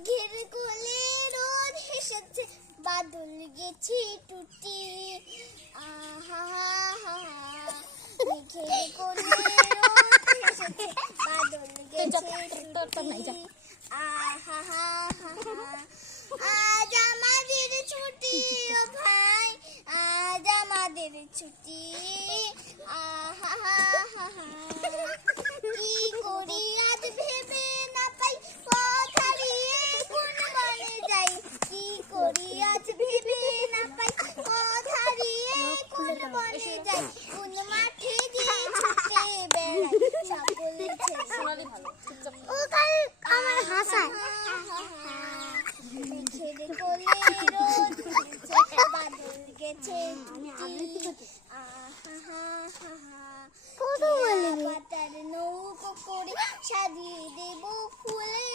মেঘের কোলে রোদ হেসেছে বাদল গেছে টুটি। আহা হা হা মেঘের কোলে রোদ হেসেছে বাদল গেছে টুটি। আহা হা হা আজ আমাদের ছুটি ও ভাই আজ আমাদের ছুটি আহা হা হা কি করি আজ ভেবে না পাই পথ হারিয়ে কোন বনে যাই কি করি আজ ভেবে না পাই পথ হারিয়ে কোন বনে যাই কোন মাঠে গিয়ে ছুটে বেড়াই সকল ছেলে সোনালি ভালো চুপচাপ ও কাল আমার হাসায় মেঘের কোলে রোদ বাদল গেছে টুটি। আহাহাহাহা। কেয়া পাতার নৌকো করে সাজিয়ে দেব ফুলে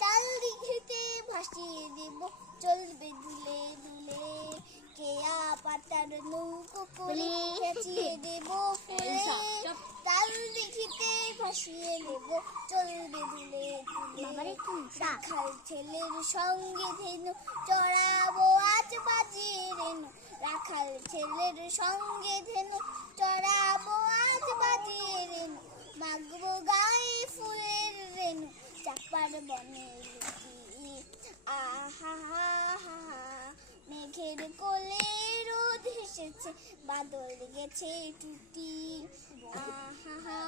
তাল দিঘিতে ভাসিয়ে দেব চলবে দুলে ভাসিয়ে দেব চলবে দুলে রাখাল ছেলের সঙ্গে ধেনু, চড়াবো আজ বাজিয়ে রেনু। রাখাল ছেলের সঙ্গে ধেনু, চড়াবো আজ বাজিয়ে রেনু। মাগবো গায়ে ফুলের রেনু। চাপার বনে আহা, হা হা মেঘের কোলে রোদ হেসেছে বাদল গেছে টুটি। আহা